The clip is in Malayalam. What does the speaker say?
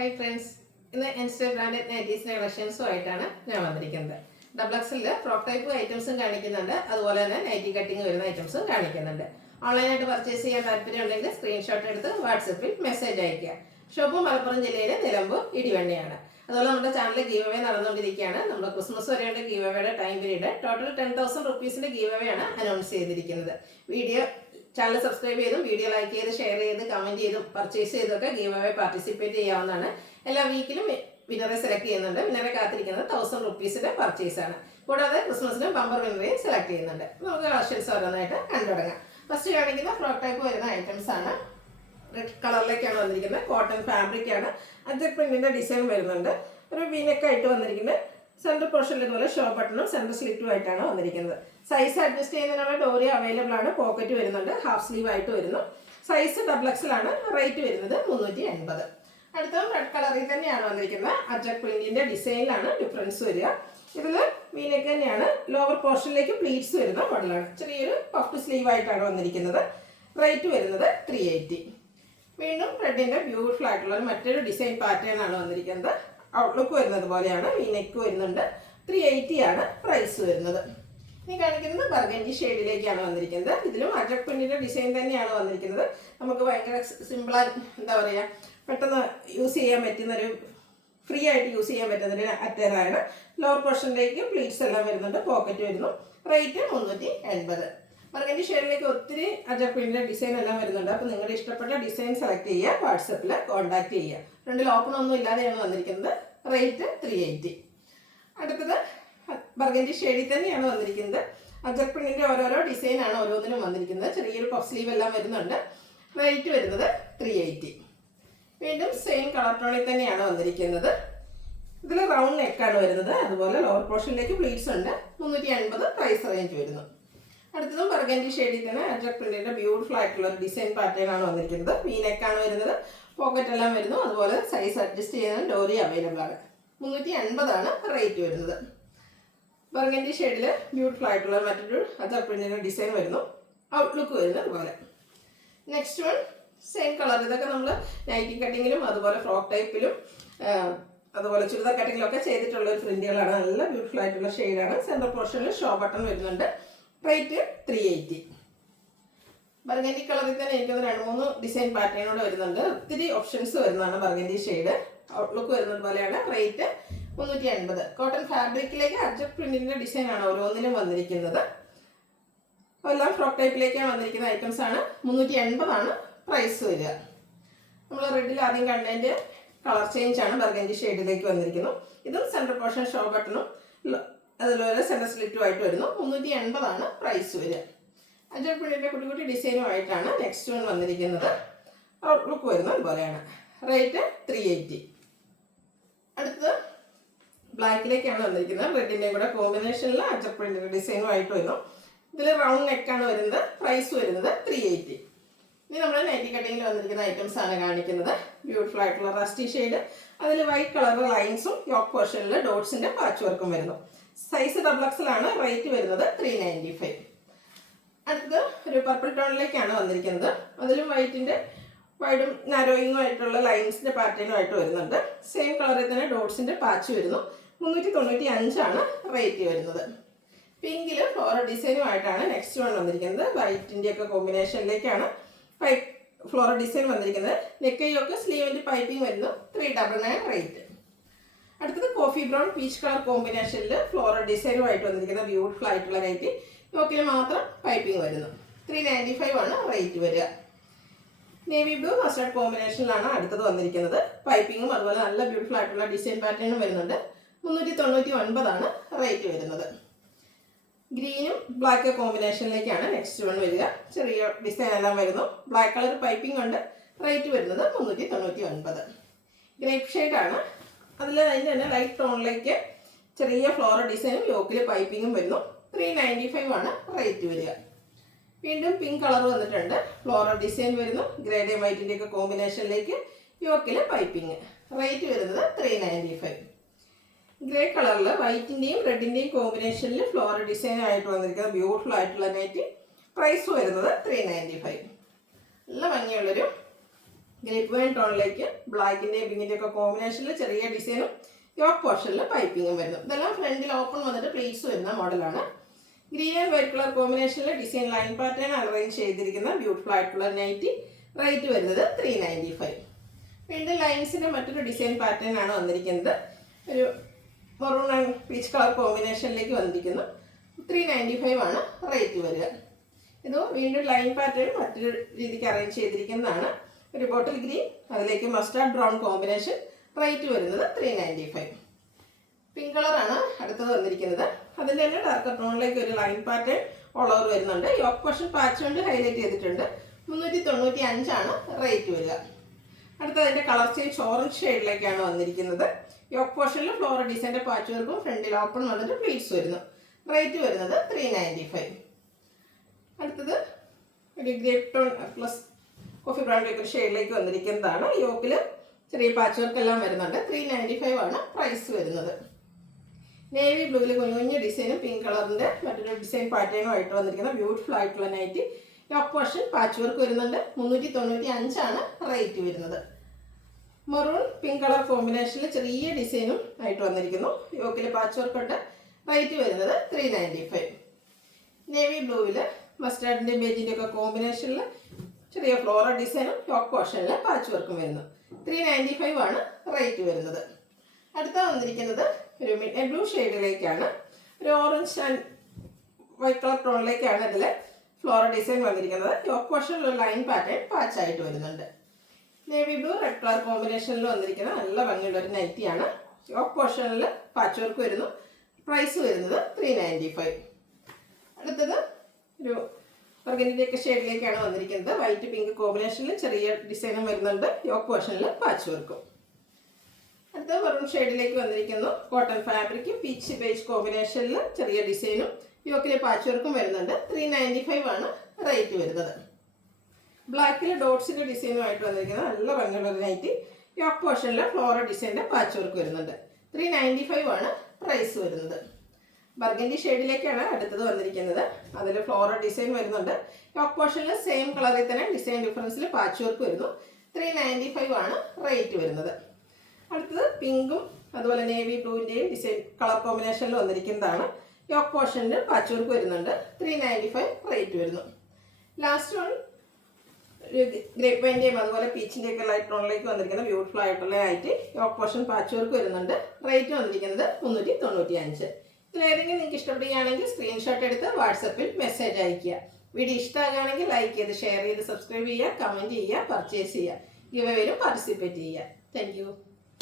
ഹായ് ഫ്രണ്ട്സ്, ഇന്ന് ഇൻസ്റ്റ ബ്രാൻഡഡ് നൈറ്റീസിന്റെ കളക്ഷൻസുമായിട്ടാണ് ഞാൻ വന്നിരിക്കുന്നത്. ഡബിൾ എക്സലിൽ ഫ്രോക്ക് ടൈപ്പ് ഐറ്റംസും കാണിക്കുന്നുണ്ട്, അതുപോലെ തന്നെ നൈറ്റി കട്ടിങ് വരുന്ന ഐറ്റംസും കാണിക്കുന്നുണ്ട്. ഓൺലൈനായിട്ട് പർച്ചേസ് ചെയ്യാൻ താല്പര്യം ഉണ്ടെങ്കിൽ സ്ക്രീൻഷോട്ട് എടുത്ത് വാട്സപ്പിൽ മെസ്സേജ് അയയ്ക്കുക. ഷോപ്പ് മലപ്പുറം ജില്ലയിലെ നിലമ്പൂർ ഇടിവണ്ണിയാണ്. അതുപോലെ നമ്മുടെ ചാനലിൽ ഗീവ് അവേ നടന്നുകൊണ്ടിരിക്കുകയാണ്. നമ്മുടെ ക്രിസ്മസ് വരെയുള്ള ഗീവ് അവേയുടെ ടൈം പീരീഡ് ടോട്ടൽ 10,000 റുപ്പീസിന്റെ ഗീവ് അവേ ആണ് അനൗൺസ് ചെയ്തിരിക്കുന്നത്. ചാനൽ സബ്സ്ക്രൈബ് ചെയ്തും വീഡിയോ ലൈക്ക് ചെയ്ത് ഷെയർ ചെയ്ത് കമന്റ് ചെയ്തും പർച്ചേസ് ചെയ്തൊക്കെ ഗീവ് അവേ പാർട്ടിസിപ്പേറ്റ് ചെയ്യാവുന്നതാണ്. എല്ലാ വീക്കിലും വിന്നറെ സെലക്ട് ചെയ്യുന്നുണ്ട്. വിന്നറെ കാത്തിരിക്കുന്നത് 1000 റുപ്പീസിന്റെ പർച്ചേസ് ആണ്. കൂടാതെ ക്രിസ്മസിനും ബമ്പർ വിന്നറെയും സെലക്ട് ചെയ്യുന്നുണ്ട്. നമുക്ക് കളക്ഷൻസ് ഓരോന്നായിട്ട് കണ്ടുതുടങ്ങാം. ഫസ്റ്റ് കാണിക്കുന്ന ഫ്രോക്ക് ടൈപ്പ് വരുന്ന ഐറ്റംസ് ആണ്. റെഡ് കളറിലേക്കാണ് വന്നിരിക്കുന്നത്. കോട്ടൺ ഫാബ്രിക് ആണ്. അജക് പ്രിന്റിന്റെ ഡിസൈൻ വരുന്നുണ്ട്. ഒരു വീനൊക്കെ ആയിട്ട് വന്നിരിക്കുന്നത്. സെൻറ്റർ പോർഷനിൽ ഇതുപോലെ ഷോ ബട്ടണും സെൻറ്റർ സ്ലിറ്റും ആയിട്ടാണ് വന്നിരിക്കുന്നത്. സൈസ് അഡ്ജസ്റ്റ് ചെയ്യുന്നതിനുള്ള ഡോറി അവൈലബിൾ ആണ്. പോക്കറ്റ് വരുന്നുണ്ട്. ഹാഫ് സ്ലീവ് ആയിട്ട് വരുന്നു. Size double എക്സലാണ്. റേറ്റ് വരുന്നത് 380. അടുത്തതും റെഡ് കളറിൽ തന്നെയാണ് വന്നിരിക്കുന്നത്. അജക് പ്രിന്റിന്റെ ഡിസൈനിലാണ് ഡിഫറൻസ് വരിക. ഇതിൽ വീനൊക്കെ തന്നെയാണ്. ലോവർ പോർഷനിലേക്ക് പ്ലീറ്റ്സ് വരുന്ന മോഡലാണ്. ചെറിയൊരു പഫ് സ്ലീവ് ആയിട്ടാണ് വന്നിരിക്കുന്നത്. റേറ്റ് വരുന്നത് 380. വീണ്ടും റെഡിന്റെ ബ്യൂട്ടിഫുൾ ആയിട്ടുള്ള മറ്റൊരു ഡിസൈൻ പാറ്റേൺ ആണ് വന്നിരിക്കുന്നത്. ഔട്ട്ലുക്ക് വരുന്നത് പോലെയാണ്. വീനെക്ക് വരുന്നുണ്ട്. 380 ആണ് പ്രൈസ് വരുന്നത്. ഇനി കാണിക്കുന്നത് ബർഗൻഡി ഷെയ്ഡിലേക്കാണ് വന്നിരിക്കുന്നത്. ഇതിലും അജക് പ്രിന്റിന്റെ ഡിസൈൻ തന്നെയാണ് വന്നിരിക്കുന്നത്. നമുക്ക് ഭയങ്കര സിമ്പിളായി എന്താ പറയുക, പെട്ടെന്ന് യൂസ് ചെയ്യാൻ പറ്റുന്നൊരു, ഫ്രീ ആയിട്ട് യൂസ് ചെയ്യാൻ പറ്റുന്നൊരു അറ്റയറാണ്. ലോവർ പോർഷനിലേക്ക് പ്ലീറ്റ്സ് എല്ലാം വരുന്നുണ്ട്. പോക്കറ്റ് വരുന്നു. റേറ്റ് 380. ബർഗൻഡി ഷെയ്ഡിലേക്ക് ഒത്തിരി അജക് പ്രിന്റിന്റെ ഡിസൈൻ എല്ലാം വരുന്നുണ്ട്. അപ്പോൾ നിങ്ങളുടെ ഇഷ്ടപ്പെട്ട ഡിസൈൻ സെലക്ട് ചെയ്യുക. വാട്സപ്പിൽ കോൺടാക്ട് ചെയ്യുക. ഫ്രണ്ടിൽ ഓപ്പൺ ഒന്നും ഇല്ലാതെയാണ് വന്നിരിക്കുന്നത്. റേറ്റ് 380. അടുത്തത് ബർഗൻഡി ഷെയ്ഡിൽ തന്നെയാണ് വന്നിരിക്കുന്നത്. അജക് പ്രിന്റിന്റെ ഓരോരോ ഡിസൈനാണ് ഓരോന്നിനും വന്നിരിക്കുന്നത്. ചെറിയൊരു പഫ് സ്ലീവ് എല്ലാം വരുന്നുണ്ട്. റേറ്റ് വരുന്നത് 380. വീണ്ടും സെയിം കളർ ടോണിൽ തന്നെയാണ് വന്നിരിക്കുന്നത്. ഇതിൽ റൗണ്ട് നെക്കാണ് വരുന്നത്. അതുപോലെ ലോവർ പോർഷനിലേക്ക് പ്ലീറ്റ്സ് ഉണ്ട്. 380 പ്രൈസ് റേഞ്ച് വരുന്നു. അടുത്തതും ബർഗൻഡി ഷെയ്ഡിൽ തന്നെ അജക് പ്രിന്റിന്റെ ബ്യൂട്ടിഫുൾ ആയിട്ടുള്ള ഒരു ഡിസൈൻ പാറ്റേൺ ആണ് വന്നിരിക്കുന്നത്. വീനെക്കാണ് വരുന്നത്. പോക്കറ്റ് എല്ലാം വരുന്നു. അതുപോലെ സൈസ് അഡ്ജസ്റ്റ് ചെയ്യാൻ ഡോറി അവൈലബിൾ ആണ്. 380 ആണ് റേറ്റ് വരുന്നത്. ബർഗൻഡി ഷെയ്ഡിൽ ബ്യൂട്ടിഫുൾ ആയിട്ടുള്ള മറ്റൊരു അജക് പ്രിന്റിന്റെ ഡിസൈൻ വരുന്നു. ഔട്ട്ലുക്ക് വരുന്നത് അതുപോലെ. Next one same colour. ഇതൊക്കെ നമ്മൾ നൈറ്റി കട്ടിങ്ങിലും അതുപോലെ ഫ്രോക്ക് ടൈപ്പിലും അതുപോലെ ചുരിദാർ കട്ടിങ്ങിലൊക്കെ ചെയ്തിട്ടുള്ള ഒരു പ്രിന്റുകളാണ്. നല്ല ബ്യൂട്ടിഫുൾ ആയിട്ടുള്ള ഷെയ്ഡാണ്. സെൻട്രൽ പോർഷനിൽ ഷോ ബട്ടൺ വരുന്നുണ്ട്. റേറ്റ് 380. ബർഗൻഡി കളറിൽ തന്നെ എനിക്കൊന്ന് 2-3 ഡിസൈൻ പാറ്റേണോട് വരുന്നുണ്ട്. ഒത്തിരി ഓപ്ഷൻസ് വരുന്നതാണ് ബർഗൻഡി ഷെയ്ഡ്. ഔട്ട്ലുക്ക് വരുന്നത് പോലെയാണ്. റേറ്റ് 380. കോട്ടൺ ഫാബ്രിക്കിലേക്ക് അജക് പ്രിന്റിന്റെ ഡിസൈൻ ആണ് ഓരോന്നിലും വന്നിരിക്കുന്നത്. എല്ലാം ഫ്രോക്ക് ടൈപ്പിലേക്കാണ് വന്നിരിക്കുന്ന ഐറ്റംസ് ആണ്. 380 ആണ് പ്രൈസ് വരിക. നമ്മൾ റെഡിൽ ആദ്യം കണ്ടതിൻ്റെ കളർ ചേഞ്ച് ആണ് ബർഗൻഡി ഷെയ്ഡിലേക്ക് വന്നിരിക്കുന്നത്. ഇതും സെൻട്രൽ പോർഷൻ ഷോ ബട്ടണും അതുപോലെ സെൻറ്റർ സ്ലിറ്റും ആയിട്ട് വരുന്നു. 380 ആണ് പ്രൈസ് വരിക. അജക് പ്രിന്റിന്റെ കുട്ടി കുട്ടി ഡിസൈനുമായിട്ടാണ് നെക്സ്റ്റ് വൺ വന്നിരിക്കുന്നത്. ഔട്ട്ലുക്ക് വരുന്നത് അതുപോലെയാണ്. റേറ്റ് 380. അടുത്തത് ബ്ലാക്കിലേക്കാണ് വന്നിരിക്കുന്നത്. റെഡിൻ്റെയും കൂടെ കോമ്പിനേഷനിൽ അജക് പ്രിന്റിന്റെ ഡിസൈനുമായിട്ട് വരുന്നു. ഇതിൽ റൗണ്ട് നെക്കാണ് വരുന്നത്. പ്രൈസ് വരുന്നത് 380. ഇനി നമ്മൾ നൈറ്റി കട്ടിങ്ങിൽ വന്നിരിക്കുന്ന ഐറ്റംസ് ആണ് കാണിക്കുന്നത്. ബ്യൂട്ടിഫുൾ ആയിട്ടുള്ള റസ്റ്റി ഷെയ്ഡ്. അതിൽ വൈറ്റ് കളർ ലൈൻസും യോക്ക് പോർഷനിൽ ഡോട്ട്സിന്റെ പാച്ച് വർക്കും വരുന്നു. Size double എക്സലാണ്. റേറ്റ് വരുന്നത് 395. അടുത്തത് ഒരു പർപ്പിൾ ടോണിലേക്കാണ് വന്നിരിക്കുന്നത്. അതിലും വൈഡും നാരോയിങ്ങും ആയിട്ടുള്ള ലൈൻസിന്റെ പാറ്റേണുമായിട്ട് വരുന്നുണ്ട്. സെയിം കളറിൽ തന്നെ ഡോട്ട്സിന്റെ പാച്ച് വരുന്നു. 395 ആണ് റേറ്റ് വരുന്നത്. പിങ്കിൽ ഫ്ലോറൽ ഡിസൈനുമായിട്ടാണ് നെക്സ്റ്റ് വൺ വന്നിരിക്കുന്നത്. വൈറ്റിൻ്റെ ഒക്കെ കോമ്പിനേഷനിലേക്കാണ് ഫ്ലോറൽ ഡിസൈൻ വന്നിരിക്കുന്നത്. നെക്കൈയൊക്കെ സ്ലീവിൻ്റെ പൈപ്പിംഗ് വരുന്നു. 399 റേറ്റ്. അടുത്തത് കോഫി ബ്രൗൺ പീച്ച് കളർ കോമ്പിനേഷനിൽ ഫ്ലോറൽ ഡിസൈനുമായിട്ട് വന്നിരിക്കുന്ന ബ്യൂട്ടിഫുൾ ആയിട്ടുള്ള നൈറ്റി. യോക്കിൽ മാത്രം പൈപ്പിംഗ് വരുന്നു. 395 ആണ് റേറ്റ് വരിക. നേവി ബ്ലൂ മസ്റ്റർഡ് കോമ്പിനേഷനിലാണ് അടുത്തത് വന്നിരിക്കുന്നത്. പൈപ്പിങ്ങും അതുപോലെ നല്ല ബ്യൂട്ടിഫുൾ ആയിട്ടുള്ള ഡിസൈൻ പാറ്റേണും വരുന്നുണ്ട്. 399 ആണ് റേറ്റ് വരുന്നത്. ഗ്രീനും ബ്ലാക്ക് കോമ്പിനേഷനിലേക്കാണ് നെക്സ്റ്റ് വൺ വരിക. ചെറിയ ഡിസൈൻ എല്ലാം വരുന്നു. ബ്ലാക്ക് കളർ പൈപ്പിംഗ് ഉണ്ട്. റേറ്റ് വരുന്നത് 399. ഗ്രേപ്പ് ഷെയ്ഡാണ്. അതിൻ്റെ തന്നെ ലൈറ്റ് ടോണിലേക്ക് ചെറിയ ഫ്ലോറൽ ഡിസൈനും യോക്കിൽ പൈപ്പിങ്ങും വരുന്നു. 395 ആണ് റേറ്റ് വരിക. വീണ്ടും പിങ്ക് കളർ വന്നിട്ടുണ്ട്. ഫ്ലോറൽ ഡിസൈൻ വരുന്നു. ഗ്രേഡേ വൈറ്റിൻ്റെ ഒക്കെ കോമ്പിനേഷനിലേക്ക് യോക്കിൽ പൈപ്പിംഗ്. റേറ്റ് വരുന്നത് 395. ഗ്രേ കളറിൽ വൈറ്റിൻ്റെയും റെഡിൻ്റെയും കോമ്പിനേഷനിൽ ഫ്ലോറൽ ഡിസൈൻ ആയിട്ട് വന്നിരിക്കുന്ന ബ്യൂട്ടിഫുൾ ആയിട്ടുള്ള നൈറ്റി. പ്രൈസ് വരുന്നത് 395. നല്ല ഭംഗിയുള്ളൊരു ഗ്രേപ്പ് വൈൻ ടോണിലേക്ക് ബ്ലാക്കിൻ്റെയും പിങ്കിൻ്റെ ഒക്കെ കോമ്പിനേഷനിൽ ചെറിയ ഡിസൈനും യോക്ക് പോർഷനിൽ പൈപ്പിങ്ങും വരുന്നു. ഇതെല്ലാം ഫ്രണ്ടിൽ ഓപ്പൺ വന്നിട്ട് പ്ലീറ്റ്സ് വരുന്ന മോഡലാണ്. ഗ്രീൻ ആൻഡ് വൈറ്റ് കളർ കോമ്പിനേഷനിൽ ഡിസൈൻ ലൈൻ പാറ്റേൺ അറേഞ്ച് ചെയ്തിരിക്കുന്ന ബ്യൂട്ടിഫുൾ ആയിട്ടുള്ള നൈറ്റി. റേറ്റ് വരുന്നത് 395. വീണ്ടും ലൈൻസിൻ്റെ മറ്റൊരു ഡിസൈൻ പാറ്റേൺ ആണ് വന്നിരിക്കുന്നത്. ഒരു മെറൂൺ ആൻഡ് പീച്ച് കളർ കോമ്പിനേഷനിലേക്ക് വന്നിരിക്കുന്നു. 395 ആണ് റേറ്റ് വരിക. ഇത് വീണ്ടും ലൈൻ പാറ്റേൺ മറ്റൊരു രീതിക്ക് അറേഞ്ച് ചെയ്തിരിക്കുന്നതാണ്. ഒരു ബോട്ടിൽ ഗ്രീൻ അതിലേക്ക് മസ്റ്റാർഡ് ബ്രൗൺ കോമ്പിനേഷൻ. റേറ്റ് വരുന്നത് 395. പിങ്ക് കളറാണ് അടുത്തത് വന്നിരിക്കുന്നത്. അതിൻ്റെ തന്നെ ഡാർക്ക് ടോണിലേക്ക് ഒരു ലൈൻ പാറ്റേൺ ഓൾ ഓവർ വരുന്നുണ്ട്. യോക്ക് പോർഷൻ പാച്ച് കൊണ്ട് ഹൈലൈറ്റ് ചെയ്തിട്ടുണ്ട്. 395 ആണ് റേറ്റ് വരിക. അടുത്ത അതിൻ്റെ കളർ ചേഞ്ച് ഓറഞ്ച് ഷെയ്ഡിലേക്കാണ് വന്നിരിക്കുന്നത്. യോക്ക് പോർഷനിൽ ഫ്ലോറൽ ഡിസൈൻ്റെ പാച്ച് വർക്കും ഫ്രണ്ടിൽ ഓപ്പൺ വന്നിട്ട് പ്ലീറ്റ്സ് വരുന്നു. റേറ്റ് വരുന്നത് 395. അടുത്തത് ഒരു grape tone plus coffee brown ഒരു ഷെയ്ഡിലേക്ക് വന്നിരിക്കുന്നതാണ്. യോക്കിൽ ചെറിയ പാച്ച് വർക്ക് എല്ലാം വരുന്നുണ്ട്. 395 ആണ് പ്രൈസ് വരുന്നത്. നേവി ബ്ലൂവിൽ കുഞ്ഞു ഡിസൈനും പിങ്ക് കളറിൻ്റെ മറ്റൊരു ഡിസൈൻ പാറ്റേണും ആയിട്ട് വന്നിരിക്കുന്ന ബ്യൂട്ടിഫുൾ ആയിട്ടുള്ള nighty. Yoke portion patchwork വരുന്നുണ്ട്. 395 ആണ് റേറ്റ് വരുന്നത്. മെറൂൺ പിങ്ക് കളർ കോമ്പിനേഷനിൽ ചെറിയ ഡിസൈനും ആയിട്ട് വന്നിരിക്കുന്നു. യോക്കിൽ പാച്ച് വർക്ക് ഉണ്ട്. റേറ്റ് വരുന്നത് 395. നേവി ബ്ലൂവിൽ മസ്റ്റാർഡിൻ്റെയും ബേജിൻ്റെ ഒക്കെ കോമ്പിനേഷനിൽ ചെറിയ ഫ്ലോറൽ ഡിസൈനും യോക്ക് പോർഷനിൽ പാച്ച് വർക്കും വരുന്നു. 395 ആണ് റേറ്റ് വരുന്നത്. അടുത്ത വന്നിരിക്കുന്നത് ഒരു മിഡ് ബ്ലൂ ഷെയ്ഡിലേക്കാണ്. ഒരു ഓറഞ്ച് ആൻഡ് വൈറ്റ് കളർ ടോണിലേക്കാണ് ഇതിൽ ഫ്ലോറൽ ഡിസൈൻ വന്നിരിക്കുന്നത്. യോക്ക് പോർഷനിലുള്ള ലൈൻ പാറ്റേൺ പാച്ചായിട്ട് വരുന്നുണ്ട്. നേവി ബ്ലൂ റെഡ് കളർ കോമ്പിനേഷനിൽ വന്നിരിക്കുന്ന നല്ല ഭംഗിയുള്ള ഒരു നൈറ്റിയാണ്. യോക്ക് പോർഷനിൽ പാച്ച് വർക്ക് വരുന്നു. പ്രൈസ് വരുന്നത് 395. അടുത്തത് ഒരു ഓർഗൻഡിൻ്റെയൊക്കെ ഷെയ്ഡിലേക്കാണ് വന്നിരിക്കുന്നത്. വൈറ്റ് പിങ്ക് കോമ്പിനേഷനിൽ ചെറിയ ഡിസൈനും വരുന്നുണ്ട്. യോക്ക് പോർഷനിൽ പാച്ച് വർക്കും. അടുത്ത മെറൂൺ ഷെയ്ഡിലേക്ക് വന്നിരിക്കുന്നു. കോട്ടൺ ഫാബ്രിക് പീച്ച് ബേജ് കോമ്പിനേഷനിൽ ചെറിയ ഡിസൈനും യോക്കിൽ പാച്ച് വർക്കും വരുന്നുണ്ട്. 395 ആണ് റേറ്റ് വരുന്നത്. ബ്ലാക്കിൽ ഡോട്ട്സിൻ്റെ ഡിസൈനുമായിട്ട് വന്നിരിക്കുന്ന നല്ല ഭംഗിയുള്ള ഒരു നൈറ്റി. യോക്ക് പോർഷനിൽ ഫ്ലോറൽ ഡിസൈൻ്റെ പാച്ച് വർക്ക് വരുന്നുണ്ട്. 395 ആണ് പ്രൈസ് വരുന്നത്. ബർഗൻഡി ഷെയ്ഡിലേക്കാണ് അടുത്തത് വന്നിരിക്കുന്നത്. അതിൽ ഫ്ലോറൽ ഡിസൈൻ വരുന്നുണ്ട്. യോക്ക് പോർഷനിൽ സെയിം കളറിൽ തന്നെ ഡിസൈൻ ഡിഫറൻസിൽ പാച്ച് വർക്ക് വരുന്നു. 395 ആണ് റേറ്റ് വരുന്നത്. അടുത്തത് പിങ്കും അതുപോലെ നേവി ബ്ലൂവിൻ്റെയും ഡിസൈൻ കളർ കോമ്പിനേഷനിൽ വന്നിരിക്കുന്നതാണ്. യോക്ക് പോർഷനിൽ പാച്ച് വർക്ക് വരുന്നുണ്ട്. 395 റേറ്റ് വരുന്നു. ലാസ്റ്റ് വൺ ഗ്രേപ്പ് വൈൻ്റെയും അതുപോലെ പീച്ചിൻ്റെയൊക്കെ ലൈറ്റ് ടോണിലേക്ക് വന്നിരിക്കുന്ന ബ്യൂട്ടിഫുൾ ആയിട്ടുള്ള ആയിട്ട് യോക്ക് പോർഷൻ പാച്ച് വർക്ക് വരുന്നുണ്ട്. റേറ്റ് വന്നിരിക്കുന്നത് 395. ഇതിലേതെങ്കിലും നിങ്ങൾക്ക് ഇഷ്ടപ്പെടുകയാണെങ്കിൽ സ്ക്രീൻഷോട്ട് എടുത്ത് വാട്സപ്പിൽ മെസ്സേജ് അയയ്ക്കുക. വീഡിയോ ഇഷ്ടമാകുകയാണെങ്കിൽ ലൈക്ക് ചെയ്ത് ഷെയർ ചെയ്ത് സബ്സ്ക്രൈബ് ചെയ്യുക, കമൻറ്റ് ചെയ്യുക, പർച്ചേസ് ചെയ്യുക. ഗിവ് അവേയിലും പാർട്ടിസിപ്പേറ്റ് ചെയ്യുക. Thank you.